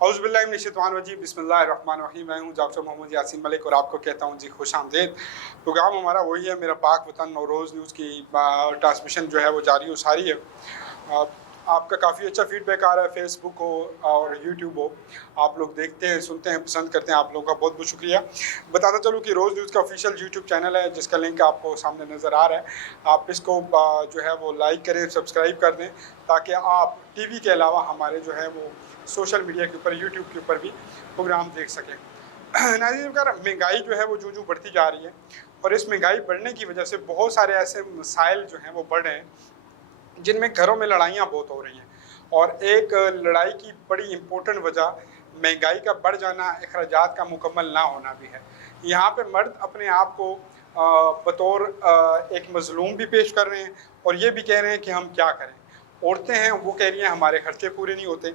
औज़ुबिल्लाहिमिनश्शैतानिर्रजीम बिस्मिल्लाहिर्रहमानिर्रहीम। मैं हूँ डॉक्टर मोहम्मद यासीन मलिक और आपको कहता हूँ जी खुशामदीद। प्रोग्राम हमारा वही है, मेरा पाक वतन और रोज़ न्यूज़ की ट्रांसमिशन जो है वो जारी और सारी है। आपका काफ़ी अच्छा फीडबैक आ रहा है, फेसबुक हो और यूट्यूब हो, आप लोग देखते हैं, सुनते हैं, पसंद करते हैं, आप लोगों का बहुत बहुत शुक्रिया। बताता चलूँ कि रोज़ न्यूज़ का ऑफिशियल यूट्यूब चैनल है जिसका लिंक आपको सामने नज़र आ रहा है। आप इसको जो है वो लाइक करें, सब्सक्राइब कर दें, ताकि आप टीवी के अलावा हमारे जो है वो सोशल मीडिया के ऊपर, यूट्यूब के ऊपर भी प्रोग्राम देख सकें। नाज़रीन, महंगाई जो है वो जो बढ़ती जा रही है और इस महंगाई बढ़ने की वजह से बहुत सारे ऐसे मसाइल जो हैं वो बढ़ रहे हैं जिनमें घरों में लड़ाइयाँ बहुत हो रही हैं। और एक लड़ाई की बड़ी इम्पोर्टेंट वजह महंगाई का बढ़ जाना, अखराजात का मुकम्मल ना होना भी है। यहाँ पे मर्द अपने आप को बतौर एक मज़लूम भी पेश कर रहे हैं और ये भी कह रहे हैं कि हम क्या करें। औरतें हैं वो कह रही हैं हमारे खर्चे पूरे नहीं होते।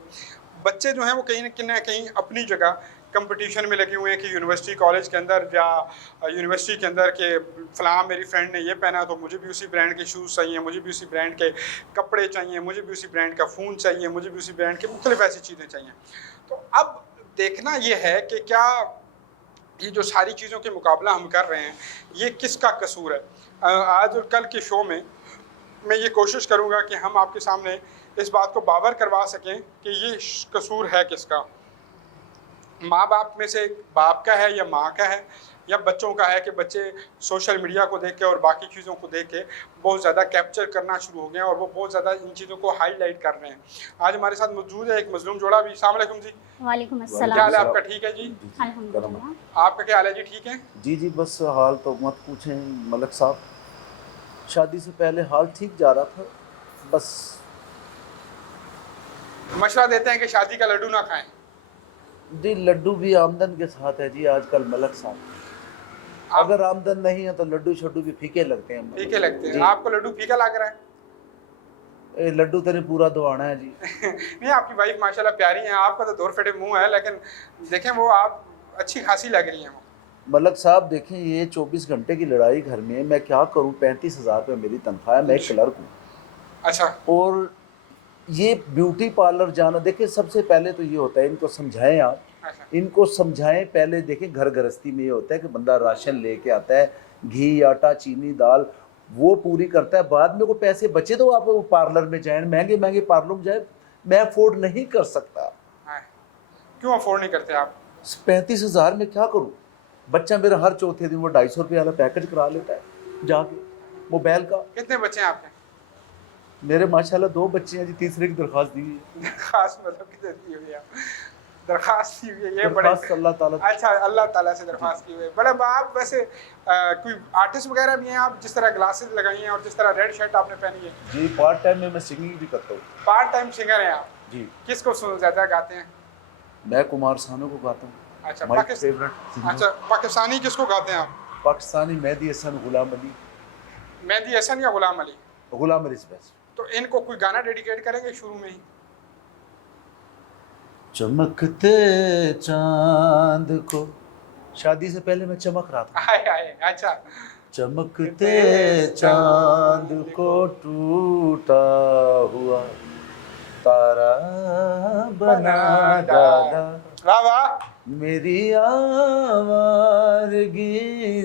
बच्चे जो हैं वो कहीं न कहीं अपनी जगह कंपटीशन में लगे हुए हैं कि यूनिवर्सिटी कॉलेज के अंदर या यूनिवर्सिटी के अंदर के फ़लाँ मेरी फ्रेंड ने ये पहना तो मुझे भी उसी ब्रांड के शूज़ चाहिए, मुझे भी उसी ब्रांड के कपड़े चाहिए, मुझे भी उसी ब्रांड का फ़ोन चाहिए, मुझे भी उसी ब्रांड के मुख्तलिफ़ ऐसी चीज़ें चाहिए। तो अब देखना ये है कि क्या ये जो सारी चीज़ों के मुकाबला हम कर रहे हैं, ये किसका कसूर है? आज और कल के शो में मैं ये कोशिश करूँगा कि हम आपके सामने इस बात को बावर करवा सकें कि ये कसूर है किसका। माँ बाप में से बाप का है या माँ का है या बच्चों का है कि बच्चे सोशल मीडिया को देख के और बाकी चीज़ों को देख के बहुत ज़्यादा कैप्चर करना शुरू हो गए हैं और वो बहुत ज़्यादा इन चीज़ों को हाईलाइट कर रहे हैं। आज हमारे साथ मौजूद है एक मजलूम जोड़ा भी। अस्सलाम वालेकुम जी। वालेकुम क्या अस्सलाम। हाल है आपका? ठीक है जी? अल्हम्दुलिल्लाह। आपका क्या हाल है जी? ठीक है? जी, जी, बस हाल तो मत पूछें मलिक साहब। शादी से पहले हाल ठीक जा रहा था, बस। मशवरा देते हैं कि शादी का लड्डू ना खाएं। जी, लड्डू भी आमदन के साथ है जी आजकल मलिक साहब। अगर आमदन नहीं है तो लड्डू शड्डू भी फीके लगते हैं। फीके लगते हैं। जी। आपको लड्डू फीका लग रहा है? लड्डू तो नहीं पूरा दबाना है जी। नहीं, आपकी वाइफ माशाल्लाह प्यारी हैं, आपका तो दौर फटे मुंह है, लेकिन देखें वो आप अच्छी खासी लग रही हैं वो। मलिक साहब देखें, ये 24 घंटे की लड़ाई घर में, मैं क्या करूं? 35,000 रुपये मेरी तनख्वाह है, मैं एक क्लर्क हूँ। अच्छा। और ये ब्यूटी पार्लर जाना, देखिए सबसे पहले तो ये होता है, इनको समझाएं आप। अच्छा। इनको समझाएं पहले। देखें घर गृहस्थी में ये होता है कि बंदा राशन लेके आता है, घी आटा चीनी दाल वो पूरी करता है, बाद में को पैसे बचे तो आप वो पार्लर में जाएं, महंगे महंगे पार्लर में जाए। मैं अफोर्ड नहीं कर सकता। क्यों अफोर्ड नहीं करते आप? 35,000 में क्या करूं? बच्चा मेरा हर चौथे दिन वो 250 रुपये वाला पैकेज करा लेता है जाके मोबाइल का। कितने बच्चे हैं आपके? मेरे माशाल्लाह 2 बच्चे हैं जी, तीसरे की दरख्वास्त दी हुई है। दरख्वास्त मतलब कितने दी हुई है? दरख्वास्त दी हुई है ये बड़े। दरख्वास्त अल्लाह ताला। अच्छा, अल्लाह ताला से दरख्वास्त की हुई है। बड़े आप वैसे कोई आर्टिस्ट वगैरह भी हैं आप, जिस तरह ग्लासेस लगाई हैं और जिस तरह रेड शर्ट आपने पहनी है? जी, पार्ट टाइम में मैं सिंगिंग भी करता हूँ। पार्ट टाइम सिंगर हैं आप? जी। किसको ज़्यादा गाते हैं? मैं कुमार सानू को गाता हूँ। अच्छा। My favourite. अच्छा, पाकिस्तानी किसको गाते हैं आप? पाकिस्तानी मेहदी हसन, गुलाम अली। मेहदी हसन या गुलाम अली? गुलाम अली से बेस्ट। तो इनको कोई गाना डेडिकेट करेंगे शुरू में ही? चमकते चांद को, शादी से पहले मैं चमक रहा था। हाय हाय। अच्छा। चमकते चांद को टूटा हुआ तारा बना डाला, वाह वाह। मेरी आवारगी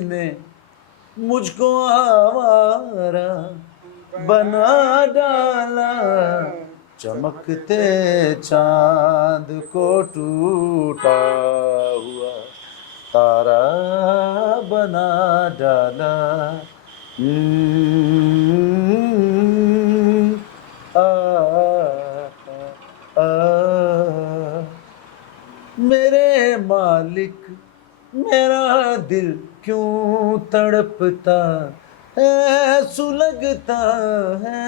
ने मुझको आवारा बना डाला, चमकते चांद को टूटा हुआ तारा बना डाला। मेरे मालिक मेरा दिल क्यों तड़पता है, सुलगता है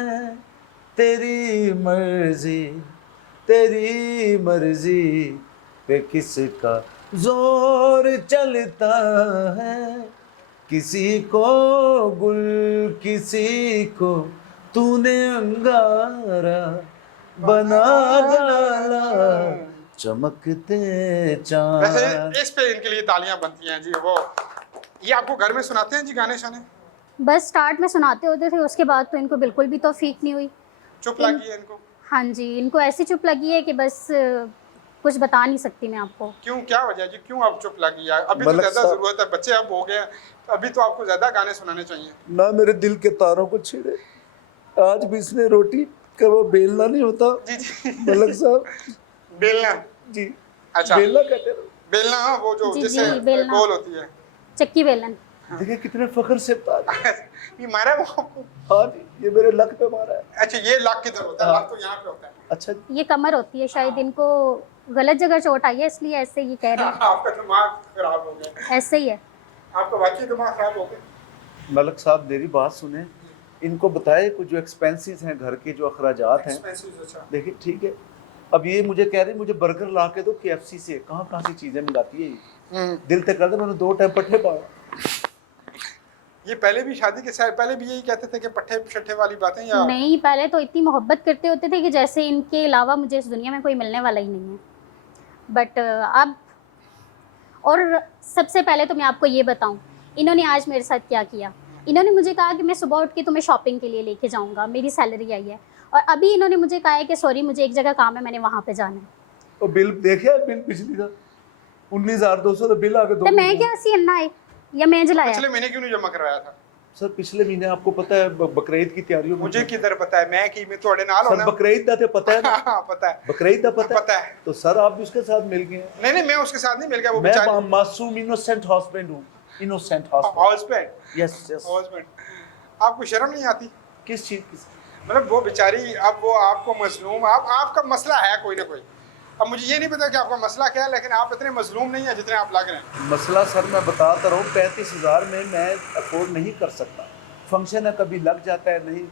तेरी मर्जी पे किसका जोर चलता है, किसी को गुल किसी को तूने अंगारा बना डाला, चमकते चांद। वैसे इस पे इनके लिए तालियां बनती हैं जी। वो ये आपको घर में सुनाते हैं जी गाने शाने? बस स्टार्ट में सुनाते होते थे, उसके बाद तो इनको बिल्कुल भी तौफीक नहीं हुई। चुप लगी है इनको? हाँ जी, इनको ऐसी चुप लगी है कि बस कुछ बता नहीं सकती मैं आपको। क्यों, क्या वजह जी, क्यों आप चुप लगी यार? अभी तो मलक ज्यादा साहब- जरूरत है, बच्चे अब हो गए हैं, तो अभी तो आपको ज्यादा गाने सुनाने चाहिए। ना मेरे दिल के तारों को छेड़े, आज भी इसने रोटी का वो बेलना नहीं होता जी जी। मलक साहब बेलना, जी, अच्छा बेलना कहते हैं। बेलना, हाँ, वो जो जी, जिससे जी, बेलना। गोल होती है। चक्की बेलन। देखिए कितने फख्र से बता रहे हैं। ये मारा वो आपको? हाँ जी, ये मेरे लक पे मारा है। अच्छा, ये लाख किधर होता है? हाँ। लाख तो यहाँ पे होता है। अच्छा जी। ये कमर होती है, शायद इनको गलत जगह चोट आई है इसलिए ऐसे ये कह रहे हैं। आपका दिमाग खराब हो गया, ऐसे ही है। आपका वाकई दिमाग खराब हो गया। मलक साहब मेरी बात सुने, इनको बताए कुछ जो एक्सपेंसेस हैं, घर के जो अखराजात हैं। एक्सपेंसिव, अच्छा। देखिए ठीक है, अब ये मुझे कह रही मुझे बर्गर ला के दो KFC से, कहाँ कहाँ से चीज़ें मिलाती है ये। दिल तक कर दे, मैंने 2 टाइम पट्टे पाए। ये पहले भी शादी के साथ पहले भी यही कहते थे कि पट्टे शट्टे वाली बातें, या नहीं, पहले तो इतनी मोहब्बत करते होते थे कि जैसे इनके अलावा मुझे इस दुनिया में कोई मिलने वाला ही नहीं है। बट अब, और सबसे पहले तो मैं आपको ये बताऊं, इन्होंने आज मेरे साथ क्या किया। इन्होंने मुझे कहा कि मैं सुबह उठ के तुम्हें शॉपिंग के लिए लेके जाऊंगा, मेरी सैलरी आई है, और अभी इन्होंने मुझे कहा है कि सॉरी मुझे एक जगह काम है, मैंने वहाँ पे जाना है। और बिल देखिए, बिल पिछली का 19,200 तो बिल आ गया। तो मैं क्या सी अन्ना है या मैं जलाया? पिछले महीने क्यों नहीं जमा करवाया था? सर पिछले महीने आपको पता है बकरीद की तैयारियों में, मुझे किधर पता है, मैं की मैं थोड़े नाल सर होना। बकरीद का तो पता है ना? हाँ, पता है, बकरीद का पता पता है। तो सर आप भी उसके साथ मिल गए। नहीं नहीं, मैं उसके साथ नहीं मिल गया, वो मैं बेचारी मासूम इनोसेंट हस्बैंड हूँ, innocent husband. Husband, yes yes. Husband. आपको शर्म नहीं आती? किस चीज की? मतलब वो बेचारी, अब वो आपको मजलूम, आपका मसला है कोई ना कोई। अब मुझे ये नहीं पता कि आपका मसला क्या है, लेकिन आप इतने मजलूम नहीं है जितने आप लग रहे हैं। मसला सर मैं बताता रहा हूँ, 35,000 में मैं अफोर्ड नहीं कर सकता। फंक्शन है, कभी लग जाता है, नहीं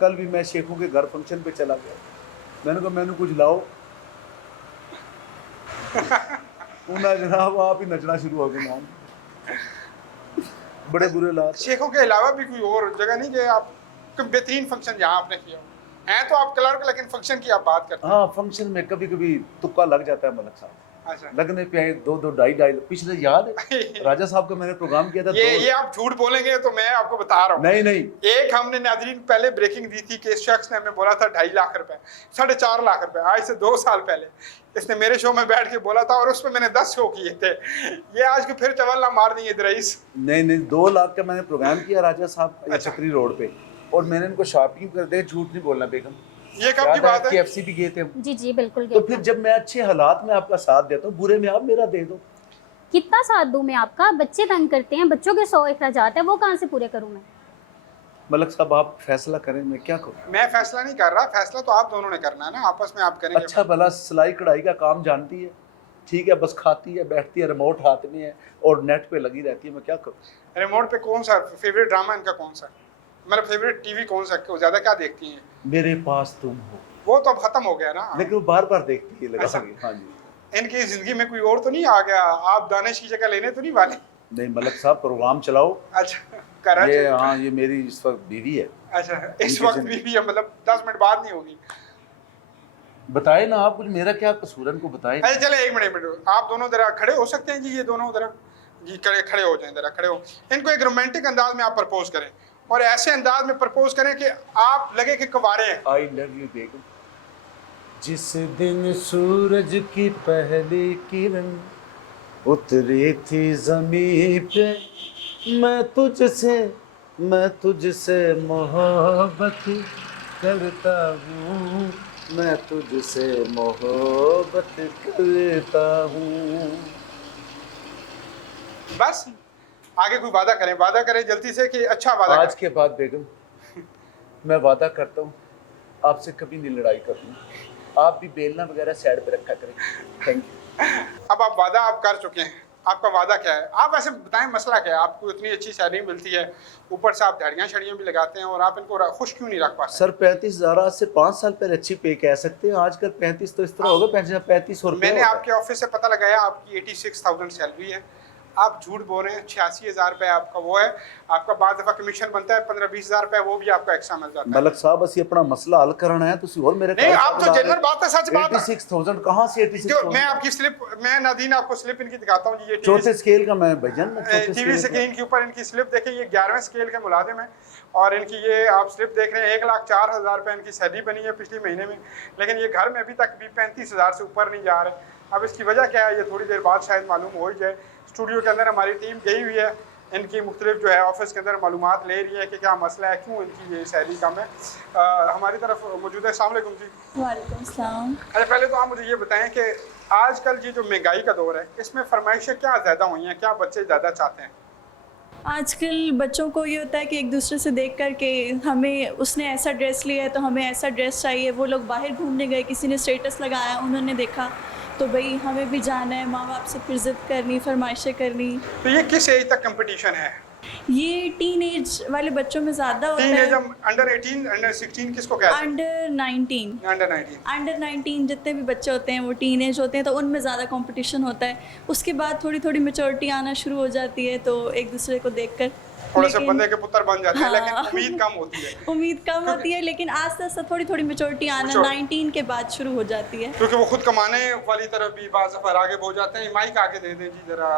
कल भी मैं शेखों के घर फंक्शन पे चला गया, मैंने कहा मैंने कुछ लाओ उन्हें जनाब आप ही नचना शुरू हो गए। नाम बड़े बुरे लात। शेखों के अलावा भी कोई और जगह नहीं गए आप? कोई बेहतरीन फंक्शन जहाँ आपने किया हो? हैं तो आप क्लर्क, लेकिन फंक्शन की आप बात करते हैं। हाँ फंक्शन में कभी कभी तुक्का लग जाता है मलक साहब, अच्छा। लगने पे आए 2-2 ढाई पिछले याद है राजा साहब का मैंने प्रोग्राम किया था। ये आप झूठ बोलेंगे तो मैं आपको बता रहा हूँ। नहीं नहीं, एक हमने नाजरीन पहले ब्रेकिंग दी थी कि इस शख्स ने हमें बोला था 2.5 लाख रुपए, 4.5 लाख रुपए, आज से 2 साल पहले इसने मेरे शो में बैठ के बोला था, और उसमें मैंने 10 शो किए थे। ये आज के फिर चवल्ला मार दिए रईस। नहीं 2 लाख का मैंने प्रोग्राम किया राजा साहब अच्छा। चक्री रोड पे, और मैंने इनको शॉपिंग कर दे, झूठ नहीं बोलना बेगम। ये कब की बात है? KFC भी गए थे हम। जी जी बिल्कुल तो गए फिर थे। जब मैं अच्छे हालात में आपका साथ देता हूँ, बुरे में आप मेरा दे दो। कितना साथ दूं मैं आपका? बच्चे तंग करते हैं, बच्चों के 100 अखराजात है, वो कहाँ से पूरे करूं मैं? मलक साहब आप फैसला करें, मैं क्या करूँ? मैं फैसला नहीं कर रहा, फैसला तो आप दोनों ने करना है ना, आपस में आप करेंगे। अच्छा भला सिलाई कढ़ाई का काम जानती है, ठीक है, बस खाती है, बैठती है, रिमोट हाथ में है और नेट पे लगी रहती है, मैं क्या करूँ? रिमोट पे कौन सा फेवरेट ड्रामा इनका कौन सा? मतलब फेवरेट टीवी कौन सा, ज्यादा क्या देखती हैं? मेरे पास तुम हो, वो तो अब खत्म हो गया ना। लेकिन वो बार बार देखती है लगा अच्छा। के। हाँ जी। इनकी जिंदगी में कोई और तो नहीं आ गया? आप दानिश की जगह लेने तो नहीं वाले? नहीं मलक साहब प्रोग्राम चलाओ। अच्छा, करा ये चाहिए। हाँ ये मेरी इस वक्त बीवी है। अच्छा, इस इनकी वक्त जिंदगी- भी है, मतलब 10 मिनट बाद नहीं होगी? बताए ना आप, कुछ मेरा क्या कसूर है, इनको बताए। अच्छा चले, एक मिनट, आप दोनों जरा खड़े हो सकते हैं जी? ये दोनों जरा जी खड़े हो जाएं, जरा खड़े हो। इनको एक रोमांटिक अंदाज में आप प्रपोज करें, और ऐसे अंदाज में प्रपोज करें कि आप लगे कि कुंवारे हैं। आई लव यू बेगम। जिस दिन सूरज की पहली किरण उतरी थी ज़मीं पे, मैं तुझसे मोहब्बत करता हूँ, मैं तुझसे मोहब्बत करता हूँ। बस आगे कोई वादा करें जल्दी से, कि अच्छा वादा आज के बाद बेगम मैं वादा करता हूँ आपसे कभी नहीं लड़ाई करूँगा, आप भी बेलना वगैरह साइड पे रखा करें। Thank you. अब आप वादा आप कर चुके हैं, आपका वादा क्या है? आप ऐसे बताएं मसला क्या है? आपको इतनी अच्छी सैलरी मिलती है, ऊपर से आप दाढ़ियाँ शड़ियाँ भी लगाते हैं, और आप इनको खुश क्यों नहीं रख पाते? सर 35,000 आज से 5 साल पहले अच्छी पे कह सकते हैं, आजकल 35 तो इस तरह होगा, 35 और मैंने आपके ऑफिस से पता लगाया आपकी 86,000 सैलरी है। आप झूठ बोल रहे हैं। 86,000 रुपये आपका वो है, आपका बाद दफ़ा कमीशन बनता है 15-20 हज़ार रुपये, वो भी आपका एक्स्ट्रा मिल जाता है। मलक साहब असि अपना मसला हल करना है तुसी और मेरे नहीं, आप तो जनरल बात है, सच बात है। 86,000 कहाँ से 86,000? मैं आपकी स्लिप, मैं नादीन आपको स्लिप इनकी दिखाता हूँ जी। ये चौथे स्केल का मैं भजन टीवी स्क्रीन के ऊपर इनकी स्लिप देखें, ये 11वें स्केल के मुलाजिम है और इनकी ये आप स्लिप देख रहे हैं 1,04,000 रुपये इनकी सैलरी बनी है पिछले महीने में, लेकिन ये घर में अभी तक भी 35,000 से ऊपर नहीं जा रहे। अब इसकी वजह क्या है, ये थोड़ी देर बाद शायद मालूम हो ही जाए। स्टूडियो के अंदर हमारी टीम गई हुई है, इनकी मुख्तलिफ जो है ऑफिस के अंदर मालूमात ले रही है कि क्या मसला है, क्यों इनकी ये सैलरी कम है। हमारी तरफ मौजूद है। अस्सलाम वालेकुम जी। वालेकुम सलाम। अच्छा, पहले तो आप मुझे ये बताएं कि आजकल ये जो महंगाई का दौर है, इसमें फरमाइशें क्या ज़्यादा हुई हैं, क्या बच्चे ज़्यादा चाहते हैं? आजकल बच्चों को ये होता है कि एक दूसरे से देख कर के हमें उसने ऐसा ड्रेस लिया है तो हमें ऐसा ड्रेस चाहिए। वो लोग बाहर घूमने गए, किसी ने स्टेटस लगाया, उन्होंने देखा तो भाई हमें भी जाना है, माँ बाप से फिर जिद करनी, फरमाइशें करनी। तो ये किस एज तक कंपटीशन है? ये टीन एज वाले बच्चों में ज़्यादा होता टीन एज, है। हम अंडर 18, अंडर 16 किसको कहते हैं? अंडर 19। अंडर 19। अंडर 19 जितने भी बच्चे होते हैं वो टीन एज होते हैं, तो उनमें ज़्यादा कंपटीशन होता है। उसके बाद थोड़ी थोड़ी मैच्योरिटी आना शुरू हो जाती है, तो एक दूसरे को देखकर थोड़े से बंदे के पुत्र बन जाते हैं, लेकिन हाँ। उम्मीद कम होती है। उम्मीद कम होती है, लेकिन आस्ते आस्ते थोड़ी थोड़ी मैच्योरिटी आना 19 के बाद शुरू हो जाती है, क्योंकि वो खुद कमाने वाली तरफ भी बाज़ दफ़ा आगे हो जाते हैं। माइक आगे दे दें जी, ज़रा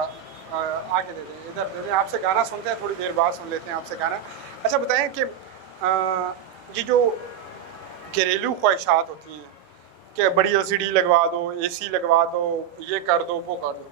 आगे दे दें, इधर दे दें। आपसे गाना सुनते हैं, थोड़ी देर बाद सुन लेते हैं आपसे गाना। अच्छा बताएं कि ये जो घरेलू ख्वाहिशात होती हैं कि बड़ी LCD लगवा दो, AC लगवा दो, ये कर दो, वो कर दो,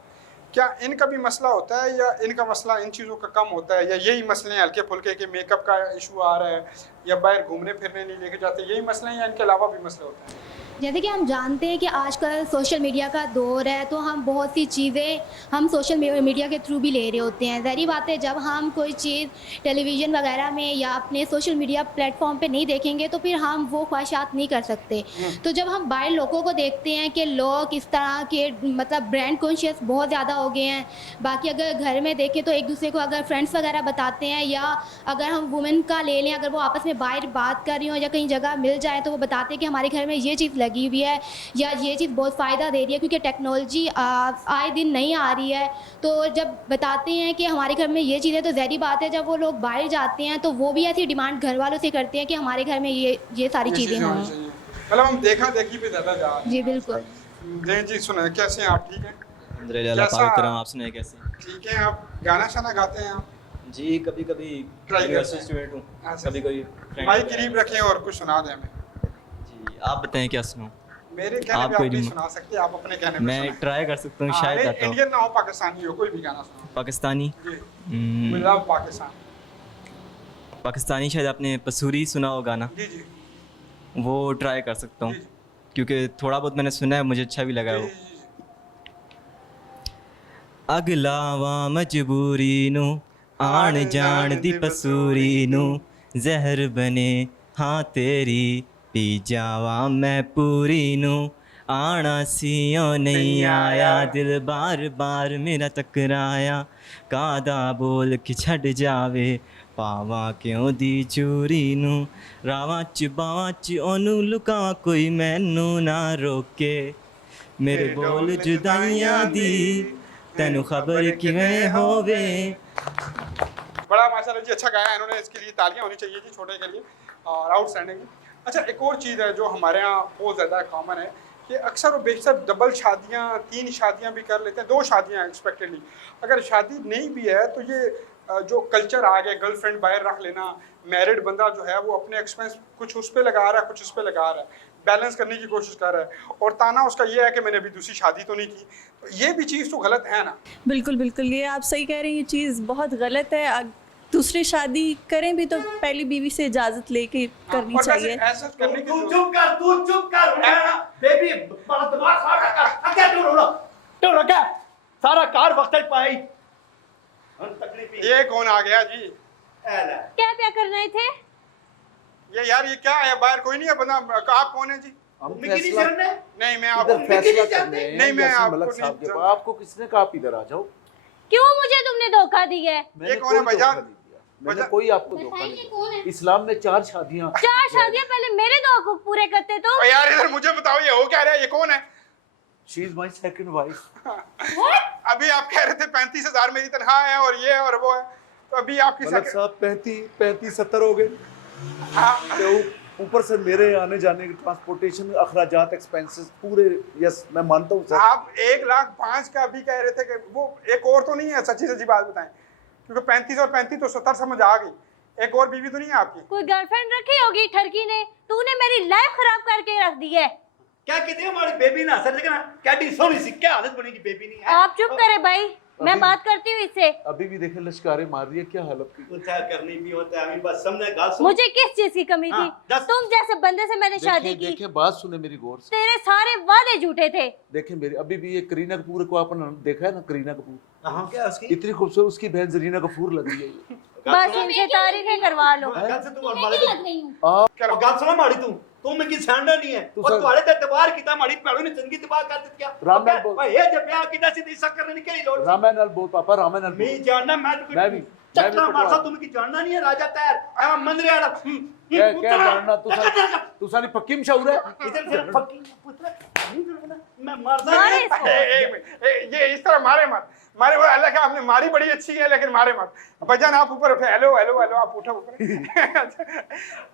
क्या इनका भी मसला होता है या इनका मसला इन चीज़ों का कम होता है, या यही मसले हैं हल्के फुल्के के मेकअप का इशू आ रहा है या बाहर घूमने फिरने नहीं लेके जाते, यही मसले हैं या इनके अलावा भी मसले होते हैं? जैसे कि हम जानते हैं कि आजकल सोशल मीडिया का दौर है, तो हम बहुत सी चीज़ें हम सोशल मीडिया के थ्रू भी ले रहे होते हैं। ज़ाहिर बात है, जब हम कोई चीज़ टेलीविज़न वगैरह में या अपने सोशल मीडिया प्लेटफॉर्म पे नहीं देखेंगे तो फिर हम वो ख्वाहिशात नहीं कर सकते। तो जब हम बाहर लोगों को देखते हैं कि लोग इस तरह के मतलब ब्रांड कॉन्शियस बहुत ज़्यादा हो गए हैं। बाकी अगर घर में देखें तो एक दूसरे को अगर फ्रेंड्स वगैरह बताते हैं, या अगर हम वुमेन का ले लें, अगर वो आपस में बाहर बात कर रही हो या कहीं जगह मिल जाए तो वो बताते हैं कि हमारे घर में ये चीज़ लगी हुई है या ये चीज़ बहुत फ़ायदा दे रही है, क्योंकि टेक्नोलॉजी आए दिन नहीं आ रही है। तो जब बताते हैं कि हमारे घर में ये चीज़ है, तो ज़ाहिर बात है जब वो लोग बाहर जाते हैं तो वो भी ऐसी डिमांड घर वालों से करते हैं कि हमारे घर में ये सारी चीज़ें हों। मतलब हम देखा देखी पे ज़्यादा जा रहे हैं। जी बिल्कुल। जय जी, सुना कैसे हैं आप? ठीक है, अल्हम्दुलिल्लाह, पाक करम। आप सुनाए कैसे? ठीक है। आप गाना शाना गाते हैं आप? जी कभी कभी Try करते हैं। स्टूडेंट हूँ, अच्छा। कभी कभी माइक करीब रखें और कुछ सुना दें हमें। जी आप बताएं क्या सुनाऊँ? मेरे कहने आप पे कोई आप नहीं नहीं- सुना सकते, आप अपने कहने पे मैं सुनाएं। ट्राई कर सकता हूँ, हाँ, शायद नहीं, आता हूँ। इंडियन ना हो, पाकिस्तानी हो, कोई भी गाना सुनाओ पाकिस्तानी जी। हम्म, We love पाकिस्तान। पाकिस्तानी शायद आपने पसूरी सुना हो गाना, जी जी वो ट्राई कर सकता हूँ जी, क्योंकि थोड़ा बहुत मैंने सुना है, मुझे अच्छा भी लगा है वो। जी, जी, अगलावा मजबूरी नू आण जान दी पसूरी नू जहर बने हाँ तेरी पी जावा मैं पूरी नू आना सियों नहीं आया दिल बार बार मेरा टकराया कादा बोल के छड़ जावे पावा क्यों दी चूरी नू रावां च बावां च ओनू लुका कोई मैनू ना रोके मेरे बोल जुदाइयां दी तेनू खबर किवें होवे। बड़ा माशाल्लाह जी, अच्छा गाया इन्होंने, इसके लिए तालियां होनी चाहिए जी, छोटे के लिए और आउटस्टैंडिंग। अच्छा, एक और चीज़ है जो हमारे यहाँ बहुत ज़्यादा कॉमन है कि अक्सर और बेशतर डबल शादियाँ, 3 शादियाँ भी कर लेते हैं, 2 शादियाँ एक्सपेक्टेडली। अगर शादी नहीं भी है तो ये जो कल्चर आ गया, गर्लफ्रेंड बाहर रख लेना, मैरिड बंदा जो है वो अपने एक्सपेंस कुछ उस पर लगा रहा है, कुछ उस पर लगा रहा है, बैलेंस करने की कोशिश कर रहा है, और ताना उसका ये है कि मैंने अभी दूसरी शादी तो नहीं की। तो ये भी चीज़ तो गलत है ना? बिल्कुल बिल्कुल, ये आप सही कह रहे हैं, ये चीज़ बहुत गलत है। दूसरी शादी करें भी तो पहली बीवी से इजाज़त लेके करनी और वैसे चाहिए। ऐसा करने की तू जरूरत- चुप कर, तू चुप कर बेबी, बड़ा दिमाग खा रहा है क्या? क्यों रखा सारा कार वक्त तक पाई तकलीफ ये कौन आ गया जी? क्या क्या कर रहे थे? ये यार, ये क्या है? बाहर कोई नहीं है बंदा। आप कौन है जी? हम मिकी नहीं फैसला करने नहीं, मैं इधर आपको फैसला नहीं करने हैं। नहीं, मैं यासीन आपको मलिक नहीं साहब के जानता। पास। आपको किसने कहा आप इधर आ जाओ? क्यों मुझे तुमने धोखा दिया है? मैंने कौन है कोई भाईजान? धोखा नहीं दिया। मैंने भाईजान- कोई आपको धोखा नहीं बताइए कौन है? दिया। इस्लाम ने 4 शादियां 4 शादियां पहले मेरे 2 हकूक पूरे करते तो। ओ यार, इधर मुझे बताओ, ये हो क्या रहा है? ये कौन है? She is my second wife. अभी आप कह रहे थे 35,000 मेरी तनख्वाह है और ये और वो है, तो अभी आपकी मलक साहब 35-70 हो गए। तो ऊपर से मेरे आने जाने के ट्रांसपोर्टेशन अखराजात एक्सपेंसेस पूरे। यस मैं मानता हूँ सर। आप 1,05,000 का अभी कह रहे थे कि वो एक और तो नहीं है, सच्ची सच्ची बात बताएं, क्योंकि 35 और 35 तो 70 समझ आ गई। एक और बीवी तो नहीं है आपकी? कोई गर्लफ्रेंड रखी होगी ठरकी ने, तूने मेरी लाइफ खराब करके रख दी है। क्या कहते हैं हमारी बेबी ना सर देखना कैडी सोनी सी क्या हालत बनेगी बेबी नहीं है। आप चुप करे भाई, मैं बात करती हूँ इससे। अभी भी देखे लश्कारे मार रही है, क्या हालत की। कुछ करनी भी होता है, अभी बस समझे गाल सुन। मुझे किस चीज की कमी थी? हाँ, तुम जैसे बंदे से मैंने शादी की। देखें बात सुने मेरी गौर से। तेरे सारे वादे झूठे थे। देखें मेरी अभी भी ये करीना कपूर को आपने देखा है ना? करीना कपूर हाँ क्या उसकी इतनी खूबसूरत, उसकी बहन जरीना कपूर लग रही है ये। बस इनसे तारीफें करवा लो। गाल से तू और मैं मारे क्यों लग रही हूँ? और गाल सुना मारी तू में की सांडा नहीं है तू और सर- तुम्हारे ते तबार कीता मारी पेड़ों ने जिंदगी तबाह कर दी क्या। राम नाल बोल। भाई ये जब ब्याह कीता सी दिशा करने की क्या लोड़। रामायण नाल बोल पापा, रामायण नाल बोल। मैं जानना मैं भी चटना पटवा- मारसा तुम की जानना नहीं है राजा तैयार है मंदिर वाला क्या जानना तू सारी पक्की मशहूर है। इधर से फकी पुत्र मैं मारसा मारे इसको। एक मिनट, ये इस तरह मारे मत, मारे वो अलग है, आपने मारी बड़ी अच्छी है लेकिन मारे मत। भजन आप ऊपर उठे, हेलो हेलो हेलो, आप उठो ऊपर।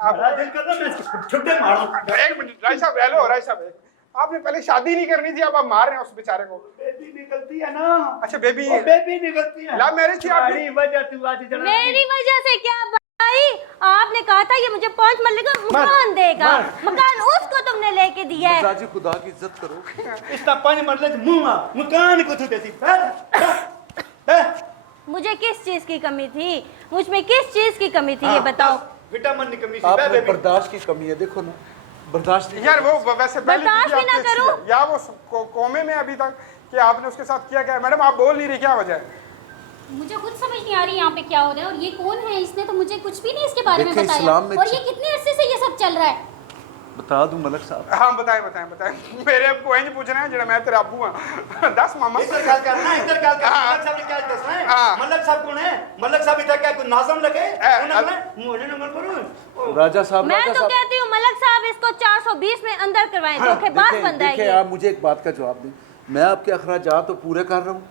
बड़ा आप दिल कर रहा मैं छुट्टे मारूं। एक मिनट राय साहब, हेलो राय साहब, आपने पहले शादी नहीं करनी थी, अब आप मार रहे हैं उस बेचारे को। बेबी निकलती है ना। अच्छा बेबी, बेबी निकलती है। लव मैरिज थी आपकी? तुम्हारी वजह तू आज जना मेरी वजह से क्या भाई? आपने कहा था ये मुझे 5 मरले का मकान देगा, मकान उसको तुमने लेके दिया है। राजी खुदा की इज्जत करो। इसका 5 मरले से मुंह मकान को तू देती मुझे किस चीज की कमी थी? मुझ में किस चीज की कमी थी ये बताओ। विटामिन की कमी आप सी बेबी। बर्दाश्त की कमी है, देखो ना बर्दाश्त नहीं। यार वो वैसे पहली बर्दाश्त बीवी भी ना आपकी अच्छी करो। है, या वो कोमे में अभी तक कि आपने उसके साथ किया क्या है? मैडम आप बोल नहीं रही, क्या वजह है? मुझे खुद समझ नहीं आ रही यहाँ पे क्या हो रहा है, और ये कौन है? इसने तो मुझे कुछ भी नहीं इसके बारे में देखें, बताया। इस्लाम में और ये कितने अरसे से ये सब चल रहा है? बता दूं मलक साहब। हाँ बताएं बताएं बताएं। मेरे को इंज पूछना है जरा, मैं तेरा अब्बू हां। 10 मामा इधर क्या करना है, इधर क्या करना है? मलक साहब ने क्या दसना है? हाँ। मलक साहब कौन है? मलक साहब इधर क्या कोई नाज़म लगे? उन्होंने मुझे नंबर करो। राजा साहब, मैं राजा तो साहब कहती हूँ मलक साहब इसको 420 में अंदर करवाएं। धोखेबाज देखें, बंदा है देखें, ये। आप मुझे एक बात का जवाब दें। मैं आपके अखराजात तो पूरे कर रहा हूँ,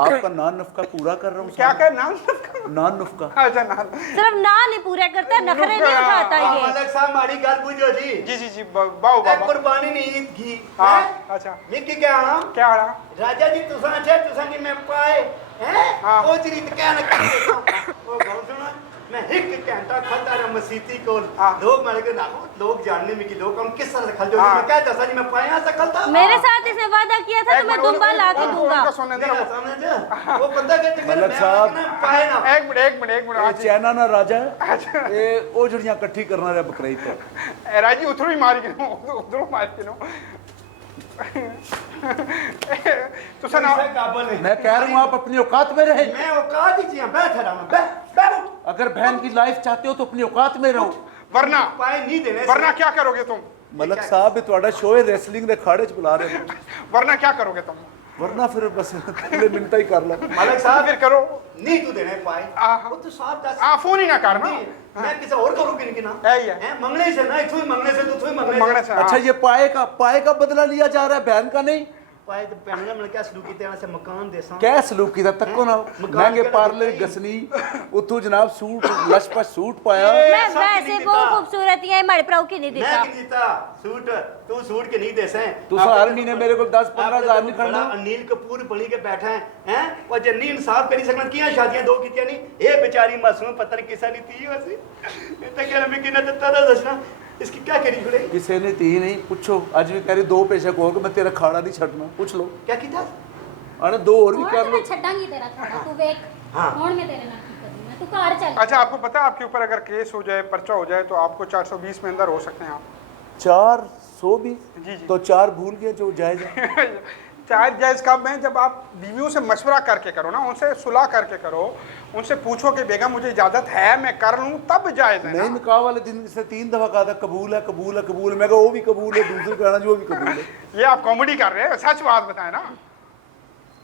आपका नान नफका पूरा कर रहा हूँ। क्या क्या नाम? नान नफका। अच्छा नाम। सिर्फ ना नहीं पूरा करता, नखरे नहीं उठाता हाँ, ये। मलक साहब हमारी गल बुझो जी। जी जी जी, बाओ एक बाबा। कुर्बानी नहीं घी। हाँ हैं? अच्छा, ये क्या आना? क्या आ रहा? राजा जी तुसा अच्छा तुसा की मैं पाए हैं हाँ। ओ जी क्या न ओ बहुत सुना मैं एक घंटा खाता रहा मसीती को। हाँ। लोग मारे के ना लोग जानने में कि लोग हम किस तरह से खल जो हाँ। मैं क्या दसा जी मैं पाए यहाँ से खलता मेरे साथ इसने वादा किया था एक तो मैं मिनट, दुम्बा ला के उनको दूंगा। सुनने नहीं देना। ना समझ जा वो बंदा के चक्कर मलक में साहब। मैं पाए ना एक मिनट एक मिनट एक मिनट। ਇਹ आज ਚੈਨਾ ਨਾ ਰਾਜਾ ਹੈ ਇਹ ਉਹ ਜਿਹੜੀਆਂ ਇਕੱਠੀ ਕਰਨ ਵਾਲੇ ਬਕਰੀਦ ਤੇ राजी उधरों ही मार के उधरों मार के नो। तो सर से काबल है मैं कह रहा हूँ आप अपनी औकात में रहें। मैं औकात ही जी बैठ रहा हूं बैठ अगर बहन की लाइफ चाहते हो तो अपनी औकात में रहो। वरना पाए नहीं देने वरना क्या करोगे तुम? मलक साहब ਇਹ ਤੁਹਾਡਾ ਸ਼ੋਅ ਹੈ ਰੈਸਲਿੰਗ ਦੇ ਖਾੜੇ 'ਚ ਬੁਲਾ ਰਹੇ ਨੇ। वरना क्या करोगे तुम? वरना फिर बस अगले मिनट ही कर लो। मलक साहब फिर करो। नहीं तू देने पाए हाँ। वो तो साफ दस हाँ फोन ही ना करना। नहीं, मैं किसी और करूँ कि ना है ही है। हैं, मंगने से ना इथु ही मंगने से तू ही मंगने मंगने से अच्छा हाँ। ये पाए का बदला लिया जा रहा है, बहन का नहीं। पाए तो पहले मैंने क्या शुरू किया से मकान देसा क्या सलूक किया तक्को ना मकान महंगे केड़ा पार्लर दिता ही। गसनी उतो जनाब सूट लशपश सूट पाया। मैं सब वैसे नहीं वो देता। खूबसूरत है मड़े प्राव की नहीं मैं देता। की जीता सूट तू सूट के नहीं देसे तू हर महीने मेरे को 10-15 हजार नहीं खड़ना। अनिल कपूर बनी के बैठा है हैं और जन्नी इंसाफ करी सकना किया शादियां दो कीतियां नहीं ये बेचारी मासूम पता नहीं किसा नहीं थी वैसे इतना कह मैं किना तो तरह दसना इसकी क्या करी खड़े किसी ने ती नहीं पूछो अज भी कह रही 2 पैसे को मैं तेरा खाड़ा नहीं छड़ना पूछ लो। क्या कीता अरे 2 और भी और कर तो लो। मैं छड्डांगी तेरा खाना, तू वेख। हाँ। और मैं तेरे नाल की करूं, मैं तू कार चल। अच्छा आपको पता है आपके ऊपर अगर केस हो जाए, पर्चा हो जाए, तो आपको 420 में अंदर हो सकते हैं आप। 400 भी जी, जी। तो 4 भूल गए जो जायज है। चाहे जायज़ कब है जब आप बीवियों से मशवरा करके करो ना, उनसे सुलह करके करो, उनसे पूछो कि बेगम मुझे इजाज़त है मैं कर लूँ, तब जायज़ है नहीं ना। निकाह वाले दिन इसने 3 दफा कहा था कबूल है कबूल है कबूल है। मैं कहा वो भी कबूल है, दूसरे कहना जो भी कबूल है। ये आप कॉमेडी कर रहे हैं, सच बात बताएं ना।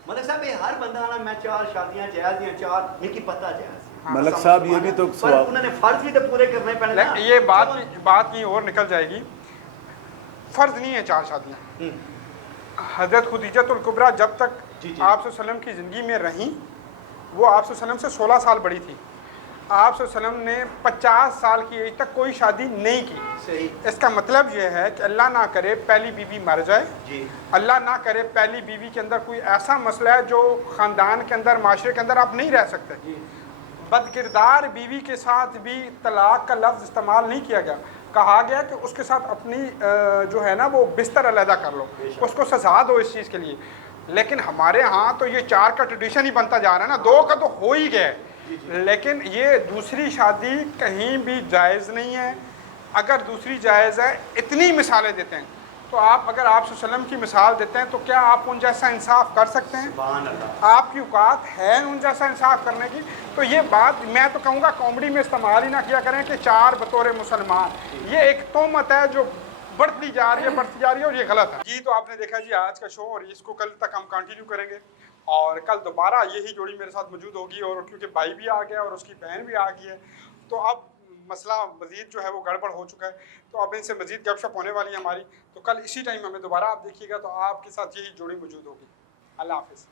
मतलब साहब ये हर बंदा ना मैं 4 शादियां जायज दियां 4 मेरी पता जायज मलक साहब ये भी तो पर सवाल उन्होंने फर्ज भी तो पूरे करने पड़े ना ये बात की और निकल जाएगी। फ़र्ज नहीं है 4 शादियाँ। हज़रत खुदीजतुल कुबरा जब तक जी, जी। आप वसल्लम की ज़िंदगी में रहीं, वो आप वसल्लम से 16 साल बड़ी थी। आप वसल्लम ने 50 साल की एज तक कोई शादी नहीं की। सही। इसका मतलब ये है कि अल्लाह ना करे पहली बीवी मर जाए, जी। अल्लाह ना करे पहली बीवी के अंदर कोई ऐसा मसला है जो ख़ानदान के अंदर, माशरे के अंदर आप नहीं रह सकते। बदकिरदार बीवी के साथ भी तलाक का लफ्ज़ इस्तेमाल नहीं किया गया, कहा गया कि उसके साथ अपनी जो है ना वो बिस्तर अलहदा कर लो, उसको सजा दो इस चीज़ के लिए। लेकिन हमारे यहाँ तो ये 4 का ट्रेडिशन ही बनता जा रहा है ना, 2 का तो हो ही गया है। लेकिन ये दूसरी शादी कहीं भी जायज़ नहीं है। अगर दूसरी जायज़ है, इतनी मिसालें देते हैं, तो आप अगर आप वसल्लम की मिसाल देते हैं तो क्या आप उन जैसा इंसाफ कर सकते हैं? सुभान अल्लाह। आपकी औकात है उन जैसा इंसाफ करने की? तो ये बात मैं तो कहूँगा कॉमेडी में इस्तेमाल ही ना किया करें कि 4 बतौर मुसलमान, ये एक तोहमत है जो बढ़ती जा रही है और ये गलत है जी। तो आपने देखा जी आज का शो, और इसको कल तक हम कंटिन्यू करेंगे और कल दोबारा यही जोड़ी मेरे साथ मौजूद होगी। और क्योंकि भाई भी आ गया और उसकी बहन भी आ गई है, तो अब मसला मज़ीद जो है वो गड़बड़ हो चुका है, तो अब इनसे मज़ीद गपशप होने वाली है हमारी। तो कल इसी टाइम हमें दोबारा आप देखिएगा, तो आपके साथ यही जोड़ी मौजूद होगी। अल्लाह हाफ़िज़।